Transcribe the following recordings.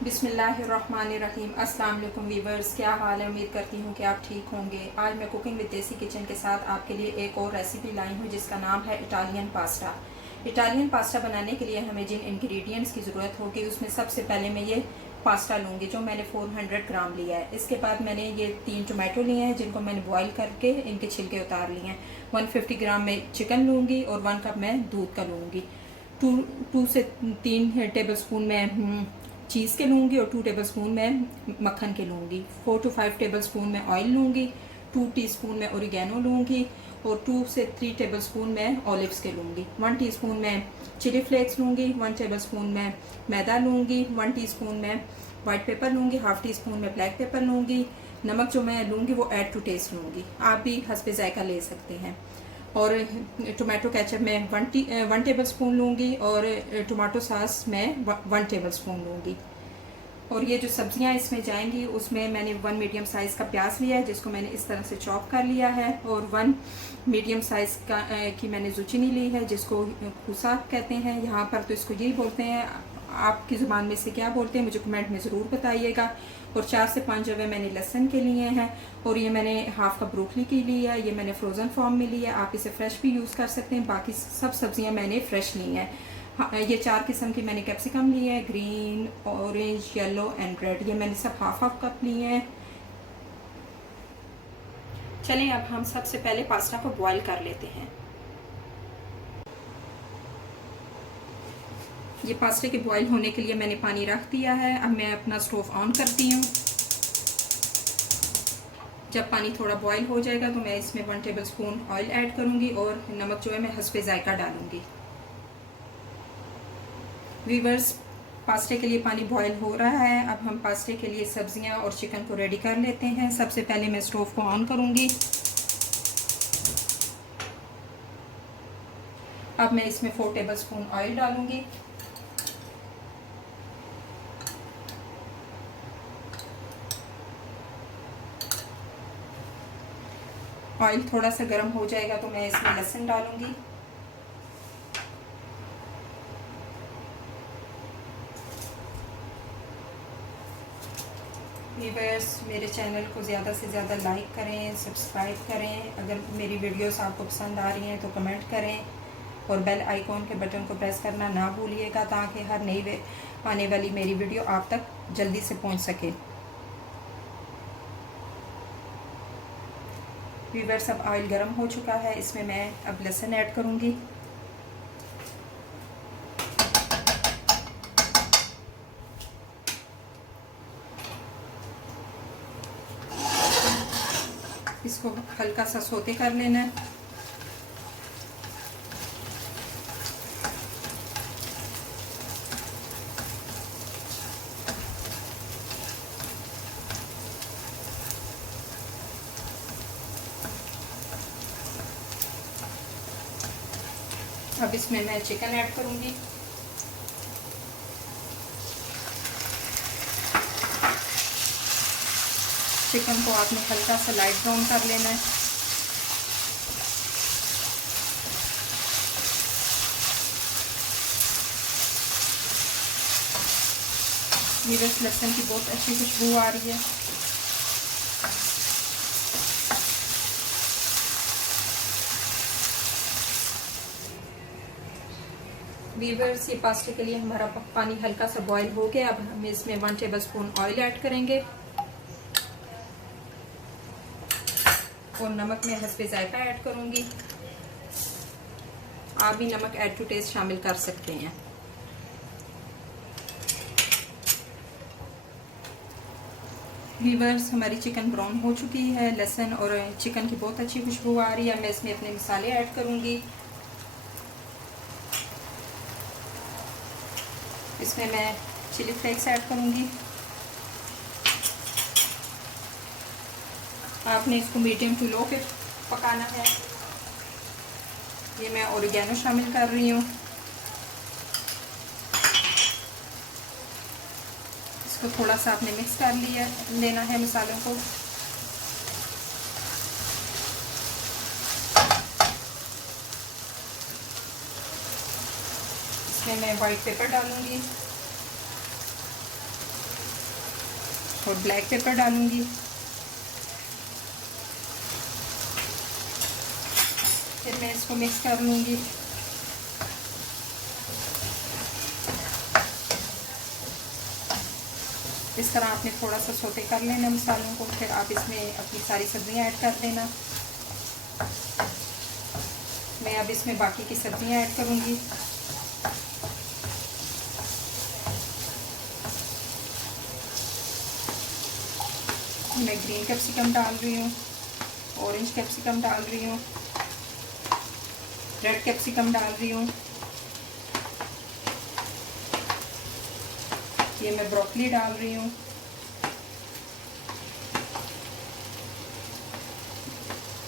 बिस्मिल्लाहिर्रहमानिर्रहीम। अस्सलाम वालेकुम वीवर्स, क्या हाल है? उम्मीद करती हूँ कि आप ठीक होंगे। आज मैं कुकिंग विद देसी किचन के साथ आपके लिए एक और रेसिपी लाई हूँ जिसका नाम है इटालियन पास्ता। इटालियन पास्ता बनाने के लिए हमें जिन इंग्रेडिएंट्स की ज़रूरत होगी उसमें सबसे पहले मैं ये पास्ता लूँगी जो मैंने 400 ग्राम लिया है। इसके बाद मैंने ये 3 टोमेटो लिए हैं जिनको मैंने बॉईल करके इनके छिलके उतार लिए हैं। 150 ग्राम मैं चिकन लूँगी और 1 कप मैं दूध का लूँगी। 2 से 3 टेबल स्पून मैं चीज़ के लूँगी और 2 टेबल स्पून मैं मक्खन के लूँगी। 4 to 5 टेबल स्पून मैं ऑयल लूँगी। 2 टीस्पून मैं ओरिगेनो लूँगी और 2 से 3 टेबल स्पून मैं ऑलिव्स के लूँगी। 1 टीस्पून मैं चिली फ्लेक्स लूँगी। 1 टेबल स्पून मैं मैदा लूँगी। 1 टीस्पून मैं वाइट पेपर लूँगी। हाफ टी स्पून मैं ब्लैक पेपर लूँगी। नमक जो मैं लूँगी वो ऐड टू टेस्ट लूँगी, आप भी हस्बे जायका ले सकते हैं। और टोमेटो केचप मैं 1 टेबल स्पून लूँगी और टोमेटो सॉस मैं 1 टेबल स्पून लूँगी। और ये जो सब्जियां इसमें जाएंगी उसमें मैंने 1 मीडियम साइज़ का प्याज लिया है जिसको मैंने इस तरह से चॉप कर लिया है और 1 मीडियम साइज़ की मैंने जुचिनी ली है जिसको खूसा कहते हैं यहाँ पर, तो इसको यही बोलते हैं। आपकी ज़ुबान में से क्या बोलते हैं मुझे कमेंट में ज़रूर बताइएगा। और 4 से 5 जवे मैंने लहसुन के लिए हैं और ये मैंने हाफ कप ब्रोकली की ली है। ये मैंने फ्रोज़न फॉर्म में ली है, आप इसे फ्रेश भी यूज़ कर सकते हैं। बाकी सब सब्जियां मैंने फ्रेश ली हैं। ये 4 किस्म की मैंने कैप्सिकम ली है, green, orange, yellow and red. ये मैंने सब हाफ कप लिए हैं। चलें अब हम सबसे पहले पास्ता को बॉईल कर लेते हैं। ये पास्ते के बॉईल होने के लिए मैंने पानी रख दिया है। अब मैं अपना स्टोव ऑन करती हूँ। जब पानी थोड़ा बॉईल हो जाएगा तो मैं इसमें 1 टेबल स्पून ऑयल ऐड करूँगी और नमक जो है मैं हस्बे जायका डालूँगी। वीवर्स, पास्ते के लिए पानी बॉईल हो रहा है। अब हम पास्ते के लिए सब्जियां और चिकन को रेडी कर लेते हैं। सबसे पहले मैं स्टोव को ऑन करूंगी। अब मैं इसमें 4 टेबल स्पून ऑयल डालूंगी। ऑयल थोड़ा सा गर्म हो जाएगा तो मैं इसमें लहसुन डालूंगी। व्यूअर्स, मेरे चैनल को ज़्यादा से ज़्यादा लाइक करें, सब्सक्राइब करें। अगर मेरी वीडियोस आपको पसंद आ रही हैं तो कमेंट करें और बेल आइकॉन के बटन को प्रेस करना ना भूलिएगा ताकि हर नई आने वाली मेरी वीडियो आप तक जल्दी से पहुंच सके। व्यूअर्स, अब ऑयल गर्म हो चुका है, इसमें मैं अब लहसुन ऐड करूँगी। इसको हल्का सा सोते कर लेना है। अब इसमें मैं चिकन ऐड करूंगी। चिकन को आपने हल्का सा लाइट ब्राउन कर लेना है। व्यूअर्स, लहसुन की बहुत अच्छी खुशबू आ रही है। व्यूअर्स, ये पास्ते के लिए हमारा पानी हल्का सा बॉईल हो गया। अब हम इसमें 1 टेबल स्पून ऑयल ऐड करेंगे और नमक में हस्बे जायका ऐड करूंगी। आप भी नमक ऐड टू टेस्ट शामिल कर सकते हैं। व्यूअर्स, हमारी चिकन ब्राउन हो चुकी है। लहसुन और चिकन की बहुत अच्छी खुशबू आ रही है। मैं इसमें अपने मसाले ऐड करूंगी। इसमें मैं चिली फ्लेक्स ऐड करूंगी। आपने इसको मीडियम टू लो पे पकाना है। ये मैं ओरिगेनो शामिल कर रही हूँ। इसको थोड़ा सा आपने मिक्स कर लेना है मसालों को। इसमें मैं वाइट पेपर डालूंगी। और ब्लैक पेपर डालूंगी। फिर मैं इसको मिक्स कर लूँगी। इस तरह आपने थोड़ा सा सोते कर लेना मसालों को। फिर आप इसमें अपनी सारी सब्जियां ऐड कर देना। मैं अब इसमें बाकी की सब्जियां ऐड करूँगी। मैं ग्रीन कैप्सिकम डाल रही हूँ, ऑरेंज कैप्सिकम डाल रही हूँ, रेड कैप्सिकम डाल रही हूँ, ये मैं ब्रोकली डाल रही हूँ,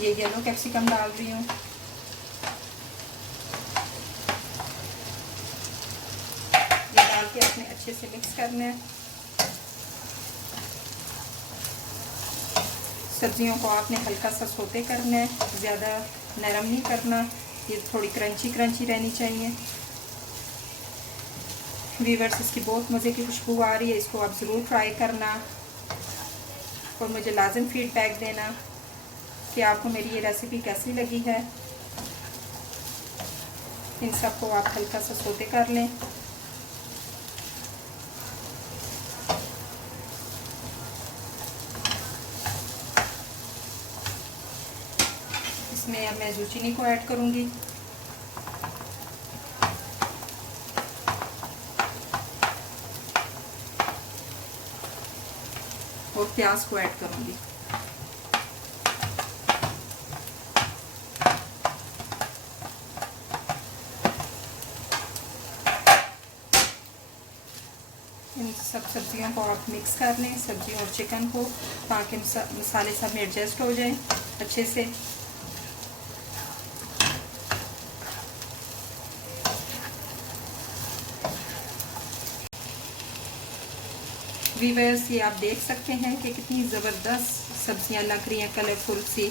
ये येलो कैप्सिकम डाल रही हूँ, ये डाल के अपने अच्छे से मिक्स करना है। सब्जियों को आपने हल्का सा सोते करना है, ज़्यादा नरम नहीं करना, ये थोड़ी क्रंची क्रंची रहनी चाहिए। व्यूअर्स, इसकी बहुत मज़े की खुशबू आ रही है, इसको आप ज़रूर ट्राई करना और मुझे लाजम फीडबैक देना कि आपको मेरी ये रेसिपी कैसी लगी है। इन सबको आप हल्का सा सोते कर लें। इसमें अब मैं ज़ुचीनी को ऐड करूँगी। और प्याज को ऐड करूँगी। इन सब सब्जियों को आप मिक्स कर लें, सब्जी और चिकन को, ताकि मसाले सब में एडजस्ट हो जाएं अच्छे से। व्यूअर्स, ये आप देख सकते हैं कि कितनी ज़बरदस्त सब्जियां लग रही हैं, कलरफुल सी।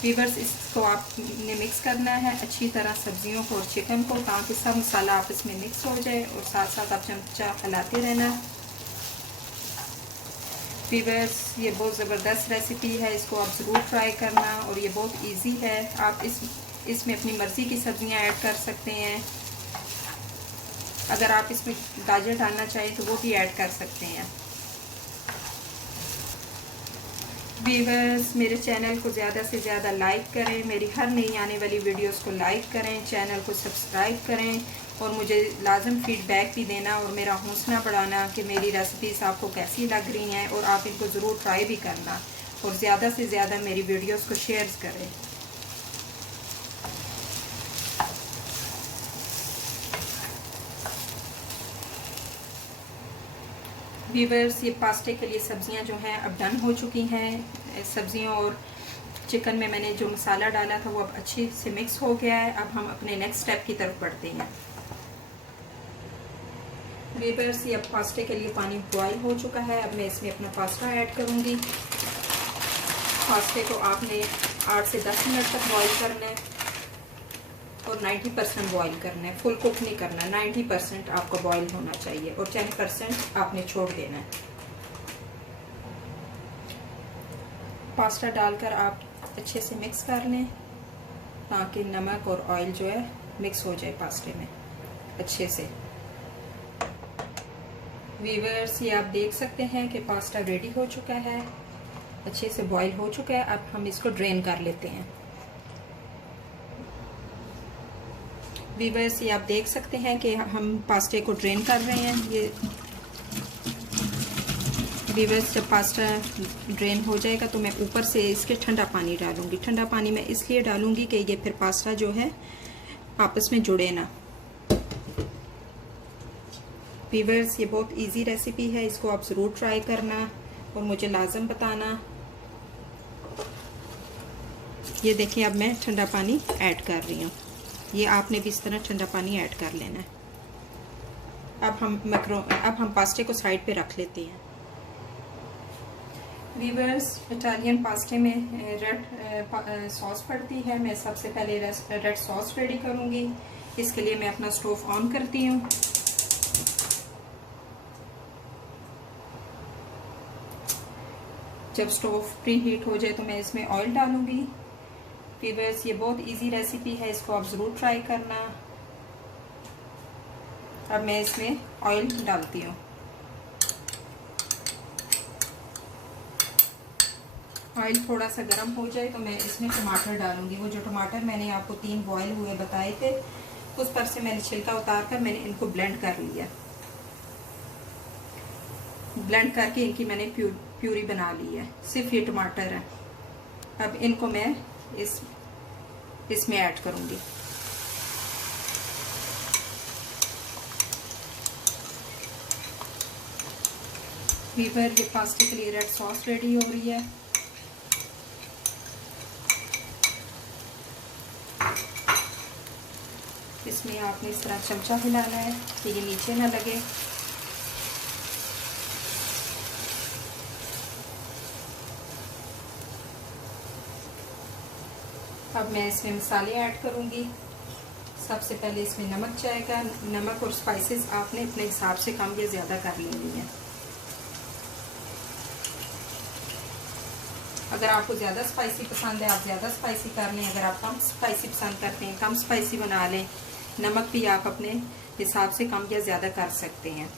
व्यूअर्स, इसको आपने मिक्स करना है अच्छी तरह सब्जियों को और चिकन को, ताकि सब मसाला आपस में मिक्स हो जाए और साथ साथ आप चमचा हिलाते रहना। व्यूअर्स, ये बहुत ज़बरदस्त रेसिपी है, इसको आप ज़रूर ट्राई करना और ये बहुत इजी है। आप इसमें अपनी मर्ज़ी की सब्जियां ऐड कर सकते हैं। अगर आप इसमें गाजर डालना चाहें तो वो भी ऐड कर सकते हैं। व्यूअर्स, मेरे चैनल को ज़्यादा से ज़्यादा लाइक करें, मेरी हर नई आने वाली वीडियोस को लाइक करें, चैनल को सब्सक्राइब करें और मुझे लाजम फीडबैक भी देना और मेरा हौसला बढ़ाना कि मेरी रेसिपीज़ आपको कैसी लग रही हैं और आप इनको ज़रूर ट्राई भी करना और ज़्यादा से ज़्यादा मेरी वीडियोस को शेयर करें। व्यूअर्स, ये पास्ते के लिए सब्जियां जो हैं अब डन हो चुकी हैं। सब्जियों और चिकन में मैंने जो मसाला डाला था वो अब अच्छे से मिक्स हो गया है। अब हम अपने नेक्स्ट स्टेप की तरफ बढ़ते हैं। व्यूअर्स, ये अब पास्ते के लिए पानी बॉयल हो चुका है। अब मैं इसमें अपना पास्ता ऐड करूँगी। पास्ते को आपने 8 से 10 मिनट तक बॉयल करना है और 90% बॉईल करना है, फुल कुक नहीं करना। 90% आपको बॉईल होना चाहिए और 10% आपने छोड़ देना है। पास्ता डालकर आप अच्छे से मिक्स कर लें ताकि नमक और ऑयल जो है मिक्स हो जाए पास्ते में अच्छे से। व्यूअर्स, ये आप देख सकते हैं कि पास्ता रेडी हो चुका है, अच्छे से बॉईल हो चुका है। अब हम इसको ड्रेन कर लेते हैं। व्यूअर्स, ये आप देख सकते हैं कि हम पास्ते को ड्रेन कर रहे हैं। ये व्यूअर्स, जब पास्ता ड्रेन हो जाएगा तो मैं ऊपर से इसके ठंडा पानी डालूंगी। ठंडा पानी मैं इसलिए डालूंगी कि ये फिर पास्ता जो है आपस में जुड़े ना। व्यूअर्स, ये बहुत इजी रेसिपी है, इसको आप ज़रूर ट्राई करना और मुझे लाजम बताना। ये देखिए, अब मैं ठंडा पानी ऐड कर रही हूँ। ये आपने भी इस तरह ठंडा पानी ऐड कर लेना है। अब हम पास्ते को साइड पे रख लेते हैं। व्यूअर्स, इटालियन पास्ते में रेड सॉस पड़ती है। मैं सबसे पहले रेड सॉस रेडी करूँगी। इसके लिए मैं अपना स्टोव ऑन करती हूँ। जब स्टोव प्री हीट हो जाए तो मैं इसमें ऑयल डालूंगी। व्यूअर्स, ये बहुत इजी रेसिपी है, इसको आप ज़रूर ट्राई करना। अब मैं इसमें ऑयल डालती हूँ। ऑयल थोड़ा सा गर्म हो जाए तो मैं इसमें टमाटर डालूंगी। वो जो टमाटर मैंने आपको 3 बॉयल हुए बताए थे, उस पर से मैंने छिलका उतार कर मैंने इनको ब्लेंड कर लिया। ब्लेंड करके इनकी मैंने प्यूरी बना ली है। सिर्फ ये टमाटर है। अब इनको मैं इसमें ऐड करूंगी। वीवर, ये पास्ता के लिए रेड सॉस रेडी हो रही है। इसमें आपने इस तरह चमचा हिलाना है कि ये नीचे ना लगे। अब मैं इसमें मसाले ऐड करूंगी। सबसे पहले इसमें नमक जाएगा। नमक और स्पाइसेस आपने अपने हिसाब से कम या ज़्यादा कर लेनी है। अगर आपको ज़्यादा स्पाइसी पसंद है आप ज़्यादा स्पाइसी कर लें। अगर आप कम स्पाइसी पसंद करते हैं कम स्पाइसी बना लें। नमक भी आप अपने हिसाब से कम या ज़्यादा कर सकते हैं।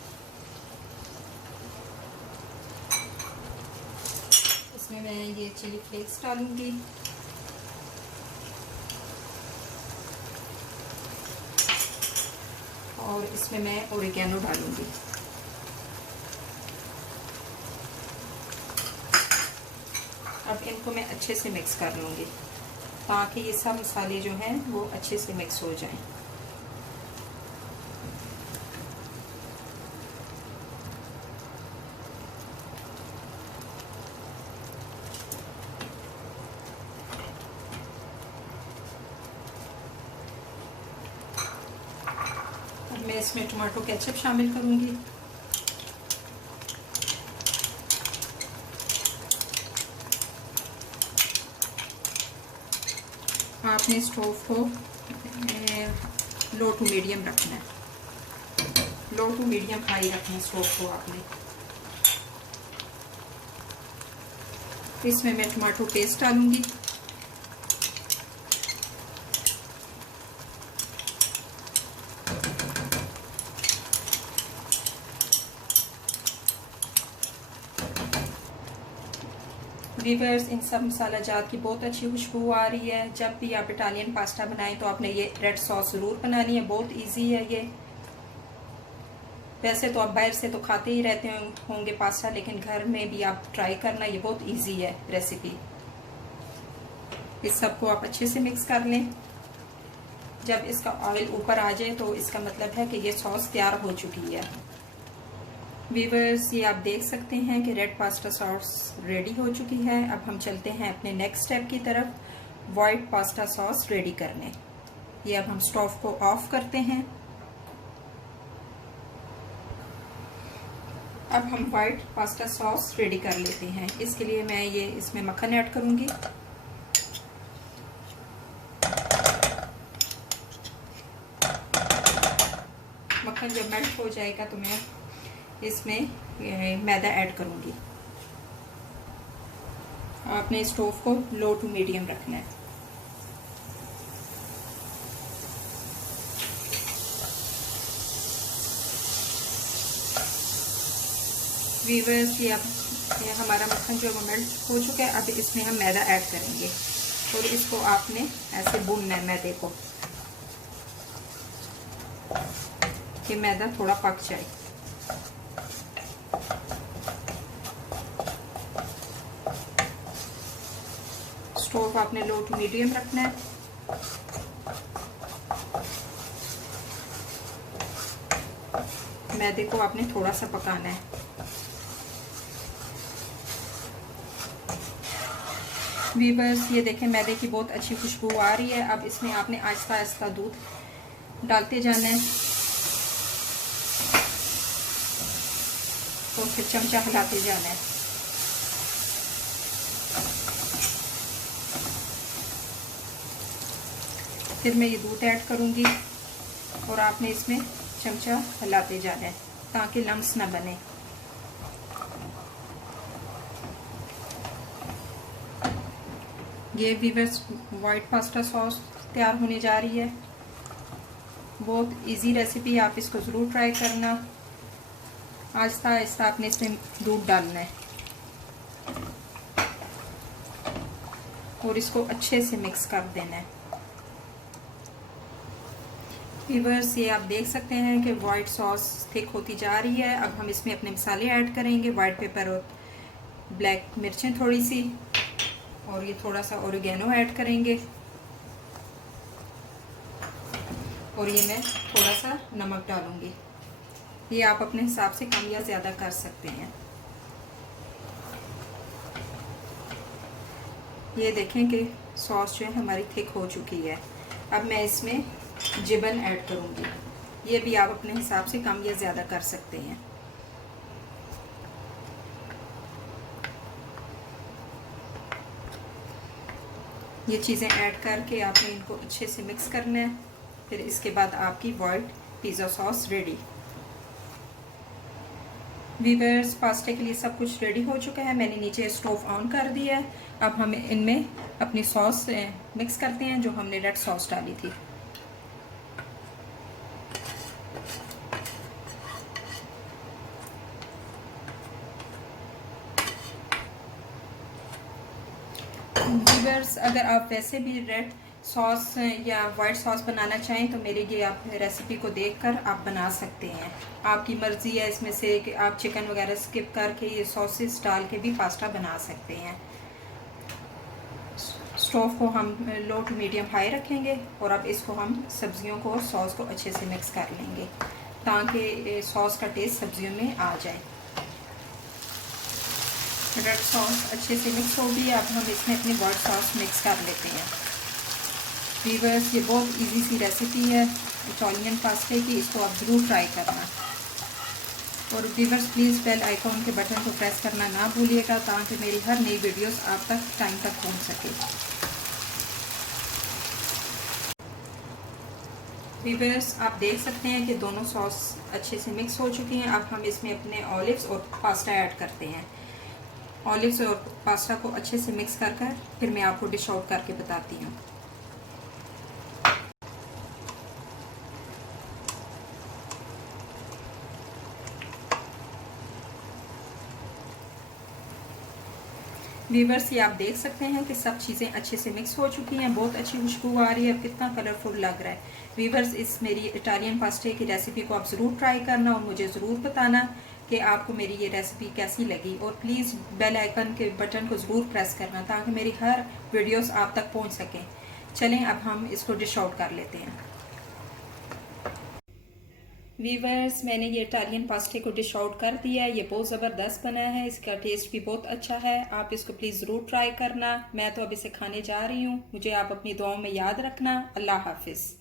इसमें मैं ये चिली फ्लेक्स डालूंगी। और इसमें मैं ओरिगेनो डालूंगी। अब इनको मैं अच्छे से मिक्स कर लूँगी ताकि ये सब मसाले जो हैं वो अच्छे से मिक्स हो जाएं। अब मैं इसमें टमाटो केचप शामिल करूँगी। आपने स्टोव को लो टू मीडियम रखना है। लो टू मीडियम हाई रखना है स्टोव को आपने। इसमें मैं टमाटो पेस्ट डालूंगी। व्यूअर्स, इन सब मसाला जात की बहुत अच्छी खुशबू आ रही है। जब भी आप इटालियन पास्ता बनाएं तो आपने ये रेड सॉस ज़रूर बनानी है। बहुत इजी है ये। वैसे तो आप बाहर से तो खाते ही रहते होंगे पास्ता, लेकिन घर में भी आप ट्राई करना, ये बहुत इजी है रेसिपी। इस सबको आप अच्छे से मिक्स कर लें। जब इसका ऑयल ऊपर आ जाए तो इसका मतलब है कि ये सॉस तैयार हो चुकी है। व्यूअर्स, ये आप देख सकते हैं कि रेड पास्ता सॉस रेडी हो चुकी है। अब हम चलते हैं अपने नेक्स्ट स्टेप की तरफ, वाइट पास्ता सॉस रेडी करने। ये अब हम स्टोव को ऑफ करते हैं। अब हम वाइट पास्ता सॉस रेडी कर लेते हैं। इसके लिए मैं ये इसमें मक्खन ऐड करूंगी। मक्खन जब मेल्ट हो जाएगा तो मैं इसमें मैदा ऐड करूंगी। आपने स्टोव को लो टू मीडियम रखना है। व्यूअर्स, ये हमारा मक्खन जो मेल्ट हो चुका है। अब इसमें हम मैदा ऐड करेंगे और इसको आपने ऐसे भूनना है मैदे को, कि मैदा थोड़ा पक जाए। स्टोव आपने लो टू मीडियम रखना है। मैदे को आपने थोड़ा सा पकाना है। व्यूअर्स, ये देखें मैदे की बहुत अच्छी खुशबू आ रही है। अब इसमें आपने आहिस्ता आहिस्ता दूध डालते जाना है और फिर चमचा हिलाते जाना है। फिर मैं ये दूध ऐड करूंगी और आपने इसमें चमचा हिलाते जाना है ताकि लम्स ना बने। ये वीवर्स वाइट पास्ता सॉस तैयार होने जा रही है। बहुत इजी रेसिपी, आप इसको ज़रूर ट्राई करना। आहिस्ता आहिस्ता आपने इसमें दूध डालना है और इसको अच्छे से मिक्स कर देना है। वीवर्स, ये आप देख सकते हैं कि वाइट सॉस थिक होती जा रही है। अब हम इसमें अपने मसाले ऐड करेंगे। वाइट पेपर और ब्लैक मिर्चें थोड़ी सी, और ये थोड़ा सा ओरिगेनो ऐड करेंगे, और ये मैं थोड़ा सा नमक डालूंगी। ये आप अपने हिसाब से कम या ज़्यादा कर सकते हैं। ये देखें कि सॉस जो है हमारी थिक हो चुकी है। अब मैं इसमें जिबन ऐड करूंगी। ये भी आप अपने हिसाब से कम या ज़्यादा कर सकते हैं। ये चीज़ें ऐड करके आपने इनको अच्छे से मिक्स करना है। फिर इसके बाद आपकी white pizza sauce ready. Viewers, पास्ते के लिए सब कुछ रेडी हो चुका है। मैंने नीचे स्टोव ऑन कर दिया है। अब हम इनमें अपनी सॉस मिक्स करते हैं जो हमने रेड सॉस डाली थी। वीवर्स, अगर आप वैसे भी रेड सॉस या वाइट सॉस बनाना चाहें तो मेरे ये आप रेसिपी को देखकर आप बना सकते हैं। आपकी मर्ज़ी है इसमें से कि आप चिकन वगैरह स्किप करके ये सॉसेस डाल के भी पास्ता बना सकते हैं। स्टोव को हम लो टू मीडियम हाई रखेंगे और अब इसको हम सब्जियों को और सॉस को अच्छे से मिक्स कर लेंगे ताकि सॉस का टेस्ट सब्जियों में आ जाए। रेड सॉस अच्छे से मिक्स हो गई। अब हम इसमें अपनी वाइट सॉस मिक्स कर लेते हैं। वीवर्स, ये बहुत इजी सी रेसिपी है इटालियन पास्ते की, इसको आप ज़रूर ट्राई करना। और वीवर्स, प्लीज़ बेल आइकॉन के बटन को प्रेस करना ना भूलिएगा ताकि मेरी हर नई वीडियोस आप तक टाइम तक पहुंच सके। वीवर्स, आप देख सकते हैं कि दोनों सॉस अच्छे से मिक्स हो चुकी हैं। अब हम इसमें अपने ऑलिव्स और पास्ता ऐड करते हैं। ऑलिव्स और पास्ता को अच्छे से मिक्स कर फिर मैं आपको डिश आउट करके बताती हूँ। वीवर्स, ये आप देख सकते हैं कि सब चीज़ें अच्छे से मिक्स हो चुकी हैं। बहुत अच्छी खुशबू आ रही है। कितना कलरफुल लग रहा है। वीवर्स, इस मेरी इटालियन पास्ते की रेसिपी को आप ज़रूर ट्राई करना और मुझे ज़रूर बताना कि आपको मेरी ये रेसिपी कैसी लगी। और प्लीज़ बेल आइकन के बटन को ज़रूर प्रेस करना ताकि मेरी हर वीडियोस आप तक पहुंच सकें। चलें, अब हम इसको डिश आउट कर लेते हैं। वीवर्स, मैंने ये इटालियन पास्ते को डिश आउट कर दिया है। ये बहुत ज़बरदस्त बना है। इसका टेस्ट भी बहुत अच्छा है। आप इसको प्लीज़ ज़रूर ट्राई करना। मैं तो अब इसे खाने जा रही हूँ। मुझे आप अपनी दुआओं में याद रखना। अल्लाह हाफिज़।